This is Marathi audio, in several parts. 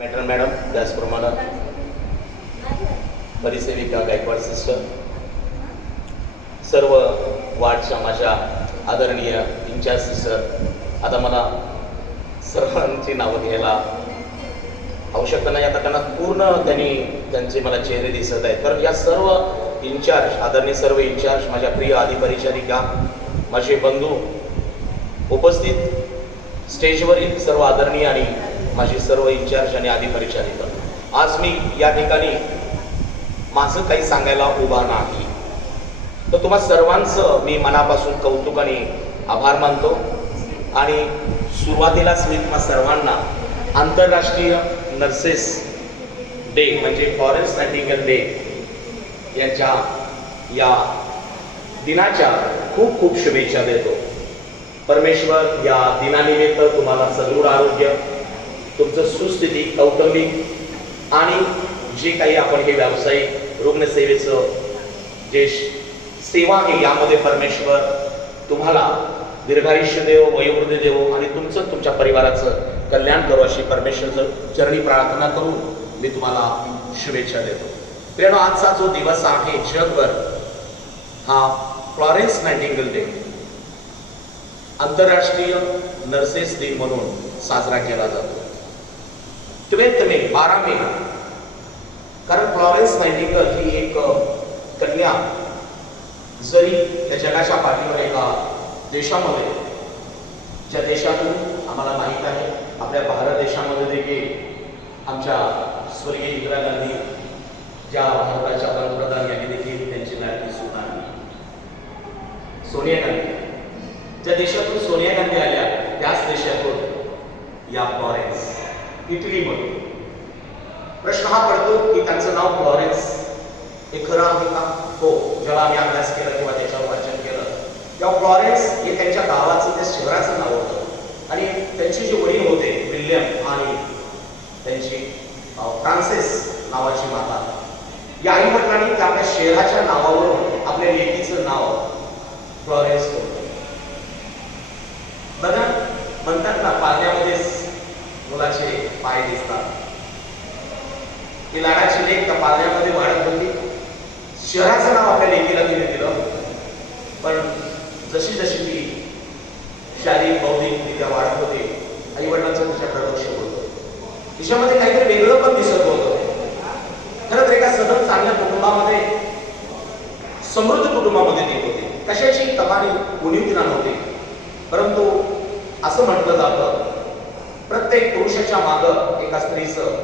मॅटर मॅडम, त्याचप्रमाणे परिसेविका गायकवाड सिस्टर, सर्व वार्डच्या माझ्या आदरणीय इंचार्ज सिस्टर. आता मला सर्वांची नावं घ्यायला आवश्यकता नाही, आता त्यांना पूर्ण त्यांचे मला चेहरे दिसत आहेत. कारण या सर्व इंचार्ज, आदरणीय सर्व इंचार्ज, माझ्या प्रिय अधिपरिचारिका, माझे बंधू, उपस्थित स्टेजवरील सर्व आदरणीय आणि माझे सर्व इंचार्ज आणि अधिपरिचारिका, आज मी या ठिकाणी माझं काही सांगायला उभा नाही, तर तुम्हा सर्वांचं मी मनापासून कौतुक आणि आभार मानतो. आणि सुरुवातीलाच मी तुम्हा सर्वांना आंतरराष्ट्रीय नर्सेस डे म्हणजे फ्लॉरेन्स नायटिंगेल डे यांच्या या दिनाच्या खूप खूप शुभेच्छा देतो. परमेश्वर या दिनानिमित्त तुम्हाला सदृढ आरोग्य, तुमचं सुस्थिती, कौटुंबिक आणि जे काही आपण हे व्यावसायिक रुग्णसेवेचं जे सेवा आहे यामध्ये परमेश्वर तुम्हाला दीर्घायुष्य देव, वयोवृद्धी देव आणि तुमचं तुमच्या परिवाराचं कल्याण करू अशी परमेश्वर चरणी प्रार्थना करून मी तुम्हाला शुभेच्छा देतो. प्रियानो, आजचा जो दिवस आहे जगभर हा फ्लॉरेन्स नायटिंगेल डे, आंतरराष्ट्रीय नर्सेस डे म्हणून साजरा केला जातो. 12 मे, 12 मे, कारण फ्लॉरेन्स नायटिंगेल ही एक कन्या जरी त्या जगाच्या पाठीवर एका देशामध्ये, ज्या देशातून आम्हाला माहीत आहे, आपल्या भारत देशामध्ये देखील आमच्या स्वर्गीय इंदिरा गांधी, ज्या भारताच्या पंतप्रधान, यांनी देखील त्यांची नातू सुना सोनिया गांधी, ज्या देशातून सोनिया गांधी आल्या त्याच देशातून या फ्लॉरेन्स, इटलीमधून. प्रश्न हा पडतो की त्यांचं नाव फ्लॉरेन्स हे खरं आहे का? हो, जेव्हा आम्ही अभ्यास केला किंवा त्याच्यावर वाचन केलं तेव्हा फ्लॉरेन्स हे त्यांच्या गावाचं, त्या शहराचं नाव होतं. आणि त्यांचे जे वडील होते विल्यम आणि त्यांची फ्रान्सिस नावाची माता, या आई वडिलांनी त्या आपल्या शहराच्या नावावरून आपल्या लेकीचं नाव फ्लॉरेन्स होतं. बघा, म्हणतात ना, पाळण्यामध्येच मुलाचे पाय दिसतात. ती लाडाची लेक त्या पाळण्यामध्ये वाढत होती. शहराचं नाव आपल्या लेकीला तिने दिलं, पण जशी जशी ती शारीरिक बौद्धिकरित्या वाढत होती, आई वडिलांचं तिच्याकडे लक्ष होतं. तिच्यामध्ये काहीतरी वेगळं पण दिसत होतं. खरं तर एका सदन चांगल्या कुटुंबामध्ये, समृद्ध कुटुंबामध्ये ती होती. कशाची कमानी उणीव तिला नव्हती. परंतु असं म्हटलं जातं, प्रत्येक पुरुषाच्या मागं एका स्त्रीचं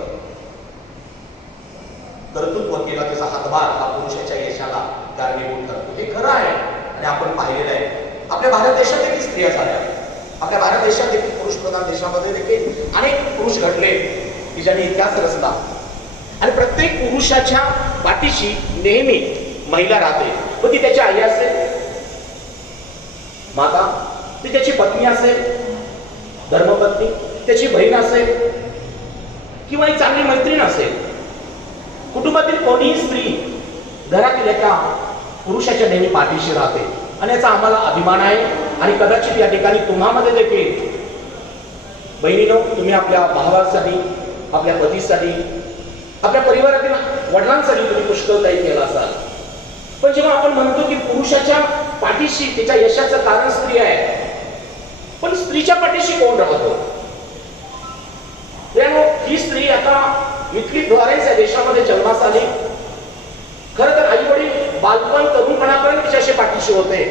कर्तृत्व केला, त्याचा हातभार हा पुरुषाच्या यशाला कारणीभूत ठरतो. हे खरं आहे आणि आपण पाहिलेलं आहे. आपल्या भारत देशात देखील स्त्रिया झाल्या, आपल्या भारत देशात देखील पुरुष प्रधान देशामध्ये देखील अनेक पुरुष घडले की ज्यांनी इतिहास रचला. आणि प्रत्येक पुरुषाच्या पाठीशी नेहमी महिला राहते. व ती त्याची आई असेल, माता, ती त्याची पत्नी असेल, धर्मपत्नी, त्याची बहीण असेल, किंवा एक चांगली मैत्रीण असेल. कुटुंबातील कोणीही स्त्री घरातील एका पुरुषाच्या नेहमी पाठीशी राहते आणि याचा आम्हाला अभिमान आहे. आणि कदाचित या ठिकाणी तुम्हामध्ये देखील बहिणीनो, तुम्ही आपल्या भावासाठी, आपल्या पतीसाठी, आपल्या परिवारातील वडिलांसाठी तुम्ही पुष्कळ काही केलं असाल. पण जेव्हा आपण म्हणतो की पुरुषाच्या पाठीशी त्याच्या यशाचं कारण स्त्री आहे, पण स्त्रीच्या पाठीशी कोण राहतो? ही स्त्री आता इटली फ्लॉरेन्स या देशामध्ये जन्मास आली. खरं तर आई वडील बालपण, तरुणपणापर्यंत तिच्याशी पाठीशी होते.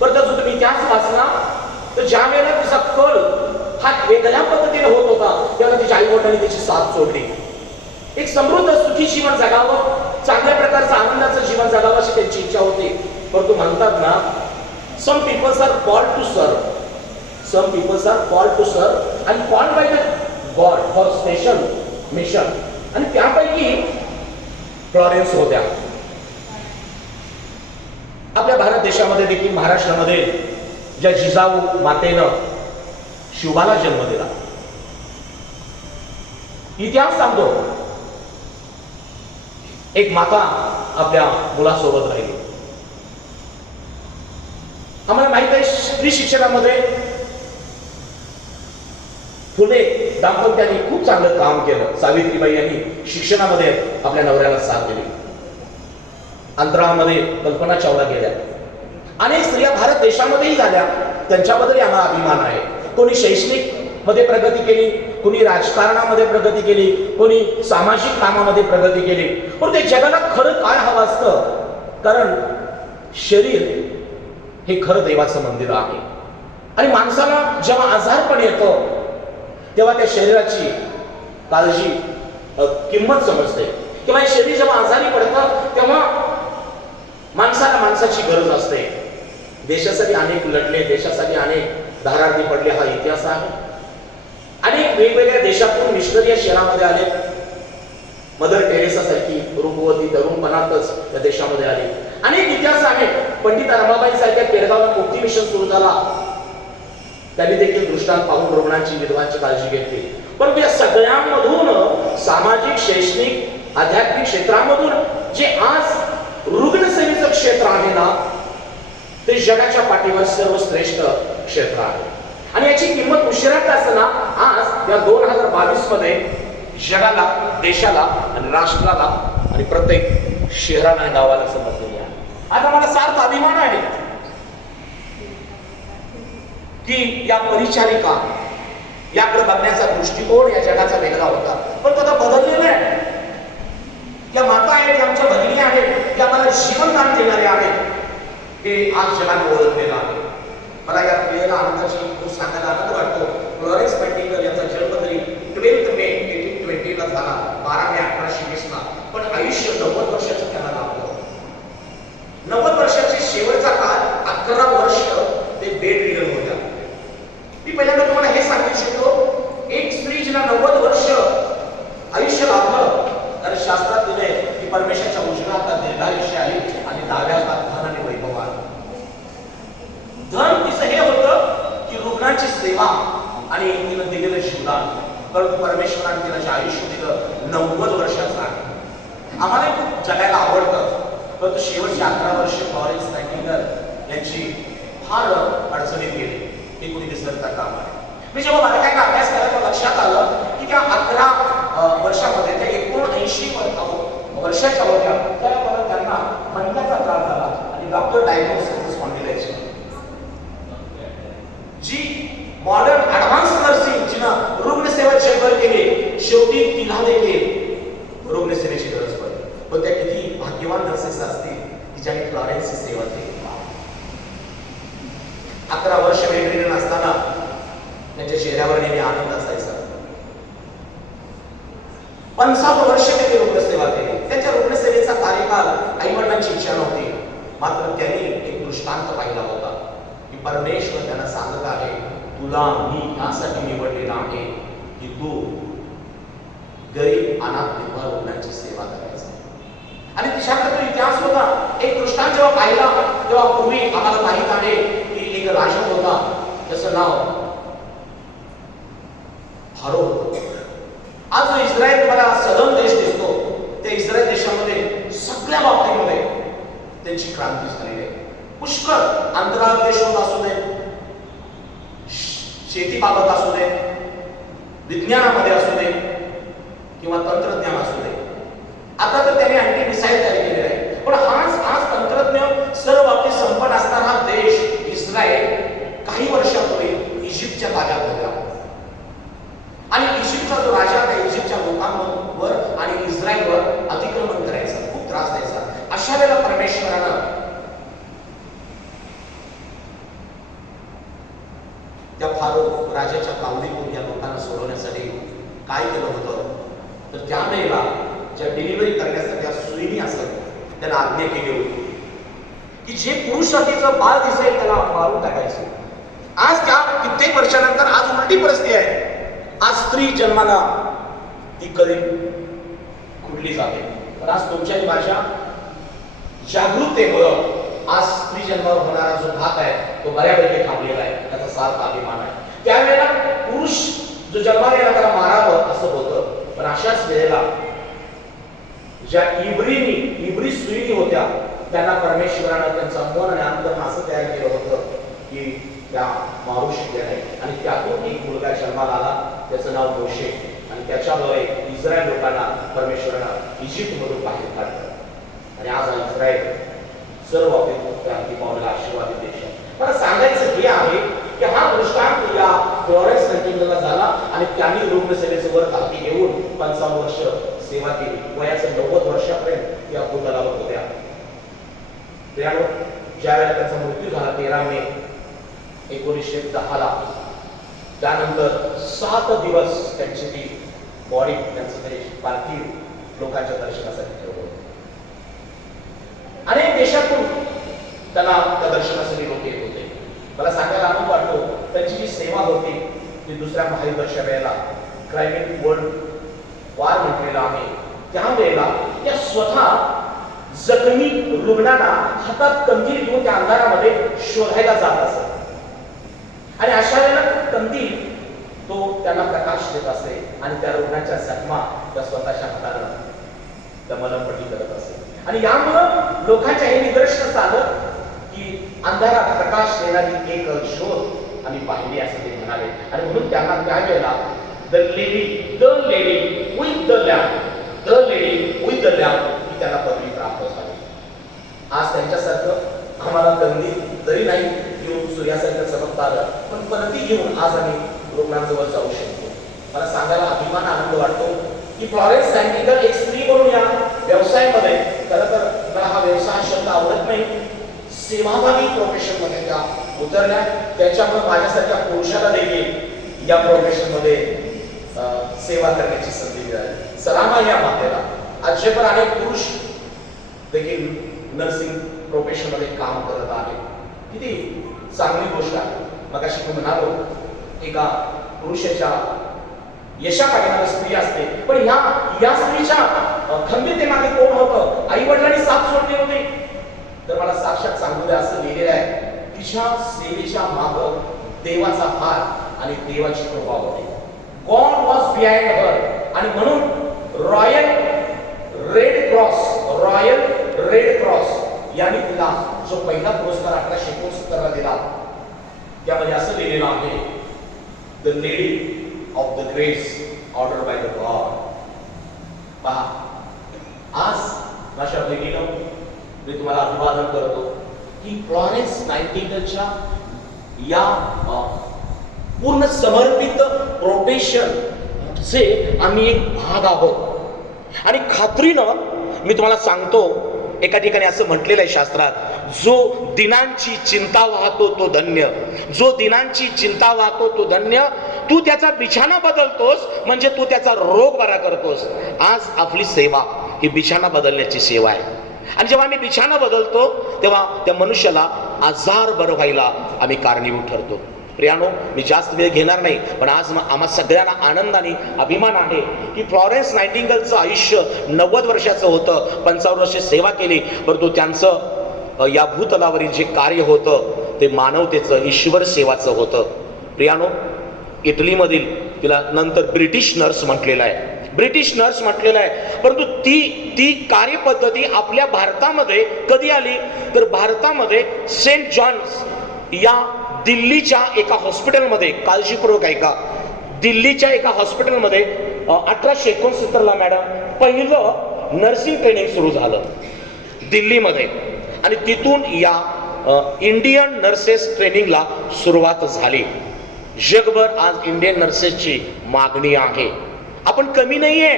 पण जर तुम्ही इतिहास वाचला तर ज्या वेळेला तिचा कल हा वेगळ्या पद्धतीने होत होता, तेव्हा तिच्या आई वडिलांनी तिची साथ सोडली. एक समृद्ध सुखी जीवन जगावं, चांगल्या प्रकारचं आनंदाचं जीवन जगावं अशी त्यांची इच्छा होती. परंतु म्हणतात ना, some peoples are called to serve, some peoples are called to serve and called by the God for special mission. आणि त्यापैकी फ्लॉरेन्स होत्या. आपल्या भारत देशामध्ये देखील, महाराष्ट्रामध्ये ज्या जिजाऊ मातेनं शिवाला जन्म दिला, इतिहास सांगतो, एक माता आपल्या मुलासोबत राहिली. आम्हाला माहित आहे स्त्री शिक्षणामध्ये फुले दाम्पत्याने खूप चांगलं काम केलं. सावित्रीबाई यांनी शिक्षणामध्ये आपल्या नवऱ्याला साथ दिली. अंतराळामध्ये कल्पना चावला गेल्या. अनेक स्त्रिया भारत देशामध्येही झाल्या, त्यांच्याबद्दल आम्हाला अभिमान आहे. कोणी शैक्षणिक मध्ये प्रगती केली, कोणी राजकारणामध्ये प्रगती केली, कोणी सामाजिक कामामध्ये प्रगती केली. पण ते जगाला खरं काय हवं असतं, कारण शरीर हे खरं देवाचं मंदिर आहे. आणि माणसाला जेव्हा आजारपण येतो तेव्हा त्या शरीराची काळजी किंमत समजते. किंवा हे शरीर जेव्हा आजारी पडतं तेव्हा माणसाला माणसाची गरज असते. देशासाठी अनेक लढले, देशासाठी अनेक धारार्थी पडले, हा इतिहास आहे. अनेक वेगवेगळ्या देशातून मिशनरी या शहरामध्ये आले. मदर टेरेसा सारखी रूपवती तरुणपणातच त्या देशामध्ये आली. अनेक इतिहास आहे. पंडित रमाबाई सारख्या पेडगावला मुक्ती मिशन सुरू झाला, त्यांनी देखील दृष्टांत पाहून रुग्णांची विधवांची काळजी घेतली. परंतु या सगळ्यांमधून सामाजिक, शैक्षणिक, आध्यात्मिक क्षेत्रामधून जे आज रुग्णसेवेचं क्षेत्र आहे ना, ते जगाच्या पाठीवर सर्वश्रेष्ठ क्षेत्र आहे. आणि याची किंमत उशिरात असताना आज या 2022 मध्ये जगाला, देशाला आणि राष्ट्राला आणि प्रत्येक शहराला, गावाला समजलेली आहे. आता मला सार्थ अभिमान आहे की या परिचारिका याकडे बघण्याचा दृष्टिकोन या जगाचा वेगळा होता, पण तो आता बदललेला आहे. त्या माता आहेत, आमच्या भगिनी आहेत, त्या मला जीवनदान देणारे आहेत, हे आज जगाने ओळखलेलं आहे. मला या वेळेला आनंदाची गोष्ट सांगायला आनंद वाटतो. फ्लोरेन्स नाइटिंगेल यांचा जन्म तरी 12 मे 1820 ला झाला, 12 मे 1820 ला. पण आयुष्य 90 वर्षाचं त्यांना लाभलं. 90 वर्षाचे शेवटचा काळ 11 वर्ष ते बेड रिडन होत्या. मी पहिल्यांदा तुम्हाला हे सांगू इच्छितो, एक स्त्री जिला 90 वर्ष आयुष्य लाभलं, तर शास्त्रात दिले की परमेश्वराच्या उजव्या दीर्घायुष्य आहे आणि डाव्या हातात धन आणि वैभव आहे. धन तिचं हे होतं की रुग्णांची सेवा आणि तिनं दिलेलं जीवदान. परंतु परमेश्वराने तिला जे आयुष्य दिलं 90 वर्षाचं आहे. आम्हाला खूप जगायला आवडतं, परंतु शेवटची 11 वर्ष फ्लोरेन्स नाइटिंगेल यांची फार अडचणीत गेली, हे कुणी विसरता कामा नये. मी जेव्हा बारकाईने अभ्यास करायला लक्षात आलं की त्या 11 वर्षामध्ये त्या 79 वर्षाच्या होत्या, त्यावेळेला त्यांना मणक्याचा त्रास झाला आणि डॉक्टर डायग्नोसिस स्पॉन्डिलायटिस, जी मॉडर्न ऍडव्हान्स नर्सिंग जिनं रुग्णसेवा जगभर केली, शेवटी तिला देखील रुग्णसेवेची गरज पडली. पण त्या किती भाग्यवान नर्सेस असतील की ज्यांनी फ्लोरेन्सची सेवा केली. 11 वर्ष वेगवेगळे नसताना त्यांच्या चेहऱ्यावर नेहमी आनंद असायचा. 50 वर्ष त्यांनी रुग्णसेवा केली. त्यांच्या रुग्णसेवेचा कार्यकाल आईवडिलांची इच्छा नव्हती, मात्र त्यांनी एक दृष्टांत पाहिला होता की परमेश्वर त्यांना सांगत आहे, तुला मी यासाठी निवडलेला आहे की तू गरीब अनाथ विधवा रुग्णांची सेवा करायची. आणि तिच्याकडे तो इतिहास होता. एक दृष्टांत जेव्हा पाहिला तेव्हा पूर्वी आम्हाला माहित आहे की एक राजा होता, त्याचं नाव फारो होतं. आज जो इस्रायल तुम्हाला सदन देश दिसतो, त्या इस्रायल देशामध्ये सगळ्या बाबतीमध्ये त्यांची क्रांती झालेली आहे. पुष्कळ अंतराळ देश होत असू दे, शेतीबाबत असू दे, विज्ञानामध्ये असू दे किंवा तंत्रज्ञान असू दे. आता तर त्याने अँटी मिसाईल तयार केलेले आहे. पण आज तंत्रज्ञ सर्व बाबतीत संपन्न असणारा देश इस्रायल काही वर्षापूर्वी इजिप्तच्या ताब्यात होता. आणि इजिप्तचा जो राजा होता, इजिप्तच्या लोकांवर आणि इस्रायलवर अतिक्रमण करायचा, खूप त्रास द्यायचा. अशा वेळेला परमेश्वरानं त्या फारो राजाच्या पावलीतून या लोकांना सोडवण्यासाठी काय केलं होतं, तर त्या वेळेला ज्या डिलिव्हरी करण्यासाठी सुईनी असत, त्यांना आज्ञा केली होती की जे पुरुष जातीचं बाळ दिसेल त्याला मारून टाकायचं. आज त्या कित्येक वर्षानंतर आज उलटी परिस्थिती आहे. आज स्त्री जन्माला ती कधी खुडली जाते. तर आज तुमच्या माझ्या जागरूकतेमुळं आज स्त्री जन्मावर होणारा जो भाग आहे तो बऱ्यापैकी थांबलेला आहे. त्याचा सार्थ अभिमान आहे. त्यावेळेला पुरुष जो जन्माला येणार त्याला मारावं असं होतं. पण अशाच वेळेला ज्या इब्री सुईणी होत्या, त्यांना परमेश्वरानं त्यांचा मन आणि अंतर्मन असं तयार केलं होतं की त्या मारू शकल्या नाही. आणि त्यातून एक मुलगा जन्माला आला त्याचं नाव मोशे आणि त्याच्याद्वारे इस्रायल लोकांना परमेश्वरानं इजिप्तमधून बाहेर काढलं आणि आज हा इस्रायल सर्व अगदी पावला आशीर्वादित देश आहे. मला सांगायचं हे आहे की हा दृष्टांत या फ्लॉरेन्स नाइटिंगेलला झाला आणि त्यांनी रुग्णसेवेचं वर हाती घेऊन 55 वर्ष सेवा केली. वयाच्या 90 वर्षापर्यंत त्या भूतलावर होत्या. ज्यावेळेला त्यांचा मृत्यू झाला 13 मे 1910 ला, त्यानंतर 7 दिवस त्यांची ती बॉडी त्यांचं ते पार्थिव लोकांच्या दर्शनासाठी ठेवलं. अनेक देशातून त्यांना त्या दर्शनासाठी लोक येत होते. मला सांगायला आनंद वाटतो त्यांची जी सेवा होती ती दुसऱ्या महायुद्धाच्या वेळेला क्रायमिक वर्ल्ड वार म्हटलेला आहे त्यावेळेला त्या स्वतः जखमी रुग्णांना हातात कंदील घेऊन त्या अंधारामध्ये शोधायला जात असत आणि अशा वेळेला कंदील तो त्यांना प्रकाश देत असे आणि त्या रुग्णाच्या जखमा त्या स्वतःच्या हाताने त्या मलमपट्टी करत असे. आणि यामुळं लोकांच्या हे निदर्शनास आलं की अंधारात प्रकाश देणारी एक शोध आम्ही पाहिली असं ते म्हणाले. आणि म्हणून त्यांना त्यावेळेला the lady with the lamp ही त्यांना पदवी प्राप्त झाली. आज त्यांच्यासारखं आम्हाला कंदील जरी नाही घेऊन सूर्यासारखं चमकता आलं पण पदवी घेऊन आज आम्ही रुग्णांजवळ जाऊ शकतो. मला सांगायला अभिमान आनंद वाटतो की फ्लॉरेन्स नाइटिंगेल एक स्त्री म्हणून या व्यवसायामध्ये, खरं तर मला हा व्यवसाय शब्द आवडत नाही, सेवाभावी प्रोफेशन मध्ये त्या उतरल्या. त्याच्यामुळे माझ्यासारख्या पुरुषाला देखील या प्रोफेशन मध्ये सेवा करण्याची संधी मिळाली. सलाम आहे या मातेला. आजचे पण अनेक पुरुष देखील नर्सिंग प्रोफेशन मध्ये काम करत आहेत. किती चांगली गोष्ट आहे. मगाशी मी म्हणालो एका पुरुषाच्या यशापाठीमागे स्त्री असते, पण या स्त्रीच्या खंबीरतेमागे कोण होतं? आई वडिलांनी साथ सोडली होती. तर मला साक्षात सांगू द्या असं लिहिलेलं आहे, तिच्या सेवेच्या मागं देवाचा हात आणि देवाची कृपा होती. God was behind her. आणि म्हणून रॉयल रेड क्रॉस यांनी तिला जो पहिला पुरस्कार 1869 ला दिला त्यामध्ये असं लिहिलेलं आहे, the lady of the grace order by the God. पहा, आज माझ्या बहिणीनं मी तुम्हाला अभिवादन करतो की फ्लॉरेन्स नाइटिंगेलच्या या पूर्ण समर्पित प्रोफेशन चे आम्ही एक भाग आहोत. आणि खात्रीनं मी तुम्हाला सांगतो, एका ठिकाणी असं म्हटलेलं आहे शास्त्रात, जो दिनांची चिंता वाहतो तो धन्य. जो दिनांची चिंता वाहतो तो धन्य. तू त्याचा बिछाना बदलतोस म्हणजे तू त्याचा रोग बरा करतोस. आज आपली सेवा ही बिछाना बदलण्याची सेवा आहे. आणि जेव्हा आम्ही बिछाना बदलतो तेव्हा त्या मनुष्याला आजार बरं व्हायला आम्ही कारणीभूत ठरतो. प्रियानो, मी जास्त वेळ घेणार नाही, पण आज आम्हा सगळ्यांना आनंदाने अभिमान आहे की फ्लॉरेन्स नाइटिंगेलचं आयुष्य 90 वर्षाचं होतं. 55 वर्ष सेवा केली, परंतु त्यांचं या भूतलावरील जे कार्य होतं ते मानवतेचं, ईश्वर सेवाचं होतं. प्रियानो, इटलीमधील तिला नंतर ब्रिटिश नर्स म्हटलेलं आहे. परंतु ती कार्यपद्धती आपल्या भारतामध्ये कधी आली तर भारतामध्ये सेंट जॉन्स या दिल्लीच्या एका हॉस्पिटलमध्ये, काळजीपूर्वक ऐका, दिल्लीच्या एका हॉस्पिटलमध्ये 1869 ला मॅडम पहिलं नर्सिंग ट्रेनिंग सुरू झालं दिल्लीमध्ये. आणि तिथून या इंडियन नर्सेस ट्रेनिंगला सुरुवात झाली. जगभर आज इंडियन नर्सेसची मागणी आहे. आपण कमी नाहीये.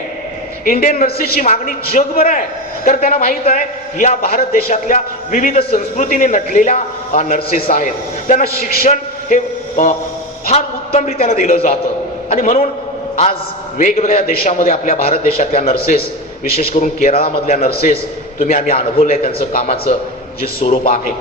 इंडियन नर्सेसची मागणी जगभर आहे. तर त्यांना माहित आहे या भारत देशातल्या विविध संस्कृतीने नटलेल्या नर्सेस आहेत. त्यांना शिक्षण हे फार उत्तमरित्याने दिलं जातं. आणि म्हणून आज वेगवेगळ्या देशामध्ये आपल्या भारत देशातल्या नर्सेस, विशेष करून केरळामधल्या नर्सेस, आम्ही अनुभवलंय त्यांचं कामाचं जे स्वरूप आहे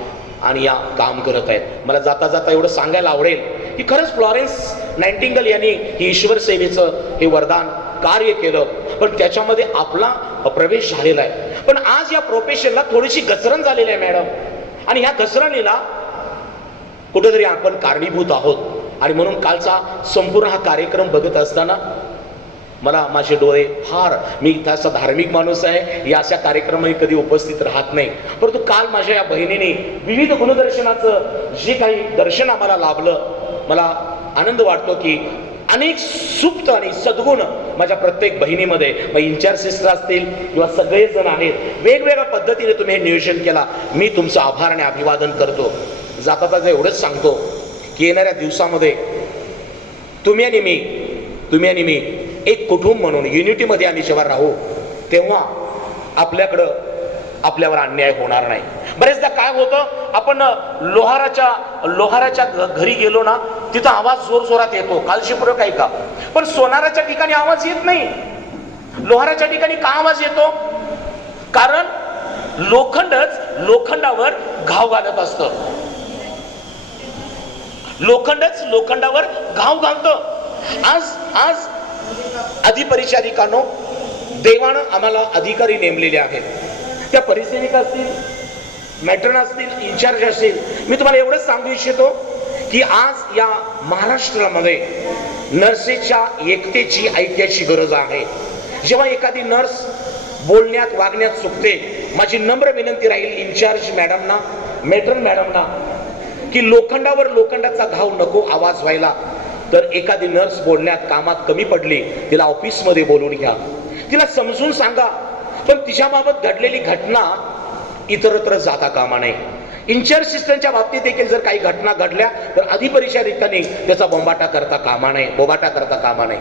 आणि या काम करत आहेत. मला जाता जाता एवढं सांगायला आवडेल की खरंच फ्लॉरेन्स नाइटिंगेल यांनी ही ईश्वर सेवेचं हे वरदान कार्य केलं, पण त्याच्यामध्ये आपला प्रवेश झालेला आहे. पण आज या प्रोफेशनला थोडीशी घसरण झालेली आहे मॅडम. आणि ह्या घसरणीला कुठेतरी आपण कारणीभूत आहोत. आणि म्हणून कालचा संपूर्ण हा कार्यक्रम बघत असताना मला माझे डोळे मी तसा धार्मिक माणूस आहे, या अशा कार्यक्रमामध्ये कधी उपस्थित राहत नाही, परंतु काल माझ्या या बहिणीने विविध गुणदर्शनाचं जे काही दर्शन आम्हाला लाभलं, मला आनंद वाटतो की अनेक सुप्त आणि सद्गुण माझ्या प्रत्येक बहिणीमध्ये, मग इन्चार्ज सिस्टर असतील किंवा सगळेजण आहेत, वेगवेगळ्या पद्धतीने तुम्ही हे नियोजन केला. मी तुमचं आभार आणि अभिवादन करतो. जाता जाता एवढंच सांगतो की येणाऱ्या दिवसामध्ये तुम्ही आणि मी एक कुटुंब म्हणून युनिटीमध्ये आम्ही जेव्हा राहू तेव्हा आपल्यावर अन्याय होणार नाही. बरेचदा काय होतं, आपण लोहाराच्या घरी गेलो ना, तिथं आवाज जोरजोरात येतो, कालशीपूर्वक आहे का, पण सोनाराच्या ठिकाणी आवाज येत नाही. लोहाराच्या ठिकाणी का आवाज येतो? कारण लोखंडावर घाव घालत असतं. लोखंडावर घाव घालतं. आज अधिपरिचारिकांनो, देवानं आम्हाला अधिकारी नेमलेले आहेत. त्या परिसेविका असतील, मॅट्रन असतील, इन्चार्ज असतील. मी तुम्हाला एवढंच सांगू इच्छितो की आज या महाराष्ट्रामध्ये नर्सेसच्या एकतेची, ऐक्याची गरज आहे. जेव्हा एखादी नर्स बोलण्यात वागण्यात चुकते, माझी नम्र विनंती राहील इन्चार्ज मॅडमना, मॅट्रन मॅडमना, की लोखंडाचा घाव नको आवाज व्हायला. तर एखादी नर्स बोलण्यात कामात कमी पडली, तिला ऑफिसमध्ये बोलून घ्या, तिला समजून सांगा, पण तिच्याबाबत घडलेली घटना इतरत्र जाता कामा नये. इन्चार्ज सिस्टरच्या बाबतीत देखील जर काही घटना घडल्या तर अधिपरिचारिकांनी त्याचा बोबाटा करता कामा नये.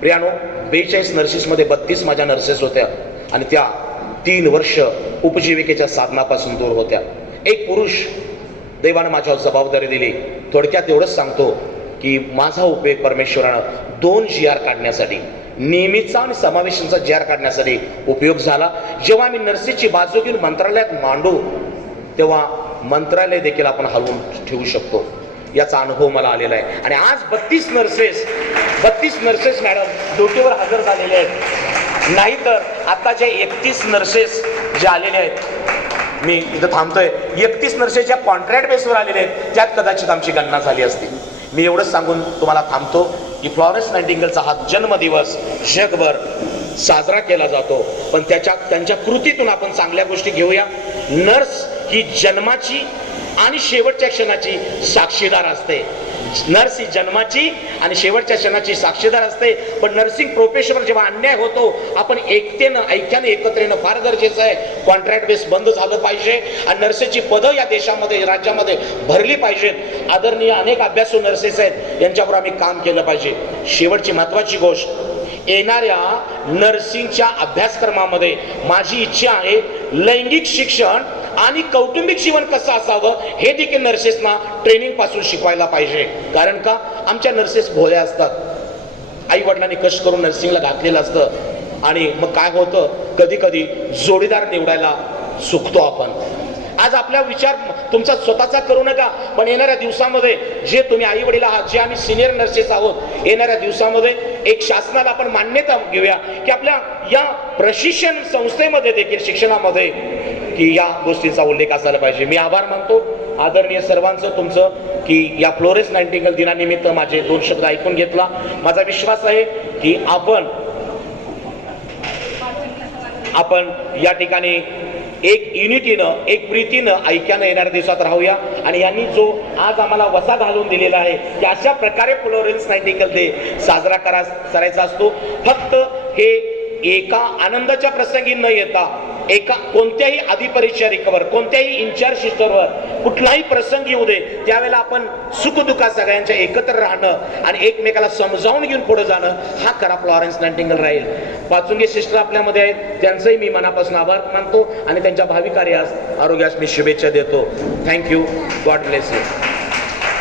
प्रियानो, 42 नर्सेसमध्ये 32 माझ्या नर्सेस होत्या आणि त्या 3 वर्ष उपजीविकेच्या साधनापासून दूर होत्या. एक पुरुष देवानं माझ्यावर जबाबदारी दिली. थोडक्यात एवढंच सांगतो की माझा उपयोग परमेश्वरानं 2 GR काढण्यासाठी, नेहमीचा आणि समावेशांचा GR काढण्यासाठी उपयोग झाला. जेव्हा आम्ही नर्सेसची बाजू घेऊन मंत्रालयात मांडू तेव्हा मंत्रालय देखील आपण हलवून ठेवू शकतो, याचा अनुभव मला आलेला आहे. आणि आज 32 नर्सेस मॅडम ड्युटीवर हजर झालेले आहेत. नाहीतर आता जे 31 नर्सेस जे आलेले आहेत, मी इथं थांबतोय, 31 नर्सेसच्या कॉन्ट्रॅक्ट बेसवर आलेले आहेत, त्यात कदाचित आमची गणना झाली असती. मी एवढंच सांगून तुम्हाला थांबतो की फ्लॉरेन्स नाइटिंगेलचा हा जन्मदिवस जगभर साजरा केला जातो, पण त्यांच्या कृतीतून आपण चांगल्या गोष्टी घेऊया. नर्स ही जन्माची आणि शेवटच्या क्षणाची साक्षीदार असते. नर्स ही जन्माची आणि शेवटच्या क्षणाची साक्षीदार असते. पण नर्सिंग प्रोफेशनवर जेव्हा अन्याय होतो, आपण ऐक्याने एकत्र येणं फार गरजेचं आहे. कॉन्ट्रॅक्ट बेस बंद झालं पाहिजे आणि नर्सेसची पदं या देशामध्ये, राज्यामध्ये भरली पाहिजेत. आदरणीय अनेक अभ्यासू नर्सेस आहेत, यांच्यावर आम्ही काम केलं पाहिजे. शेवटची महत्वाची गोष्ट, येणाऱ्या नर्सिंगच्या अभ्यासक्रमामध्ये माझी इच्छा आहे लैंगिक शिक्षण आणि कौटुंबिक जीवन कसं असावं हे देखील नर्सेसना ट्रेनिंग पासून शिकवायला पाहिजे. कारण का, आमच्या नर्सेस भोळ्या असतात. आई वडिलांनी कष्ट करून नर्सिंगला घातलेलं असतं आणि मग काय होतं, कधी कधी जोडीदार निवडायला चुकतो आपण. आज आपला विचार तुमचा स्वतःचा करू नका, पण येणाऱ्या दिवसामध्ये जे तुम्ही आई वडील आहात, जे आम्ही सिनियर नर्सेस आहोत, येणाऱ्या दिवसामध्ये एक शासनाला आपण मान्यता घेऊया की आपल्या या प्रशिक्षण संस्थेमध्ये देखील, शिक्षणामध्ये, की या गोष्टीचा उल्लेख असायला पाहिजे. मी आभार मानतो आदरणीय सर्वांचं तुमचं की या फ्लोरेन्स नाइटिंगेल दिनानिमित्त माझे 2 शब्द ऐकून घेतला. माझा विश्वास आहे की आपण या ठिकाणी एक युनिटीनं, एक प्रीतीनं, ऐक्यानं येणाऱ्या दिवसात राहूया. आणि यांनी जो आज आम्हाला वसा घालून दिलेला आहे की अशा प्रकारे फ्लोरेन्स नाइटिंगेल डे साजरा करायचा असतो. फक्त हे एका आनंदाच्या प्रसंगी न येता, एका कोणत्याही अधिपरिचारिकावर, कोणत्याही इन्चार्ज सिस्टरवर कुठलाही प्रसंग येऊ दे, त्यावेळेला आपण सुखदुःखात सगळ्यांच्या एकत्र राहणं आणि एकमेकाला समजावून घेऊन पुढे जाणं, हा खरा फ्लॉरेन्स नाइटिंगेल राहील. पाचुंगे सिस्टर आपल्यामध्ये आहेत, त्यांचंही मी मनापासून आभार मानतो आणि त्यांच्या भावी कार्यास, आरोग्यास मी शुभेच्छा देतो. थँक्यू. God bless you.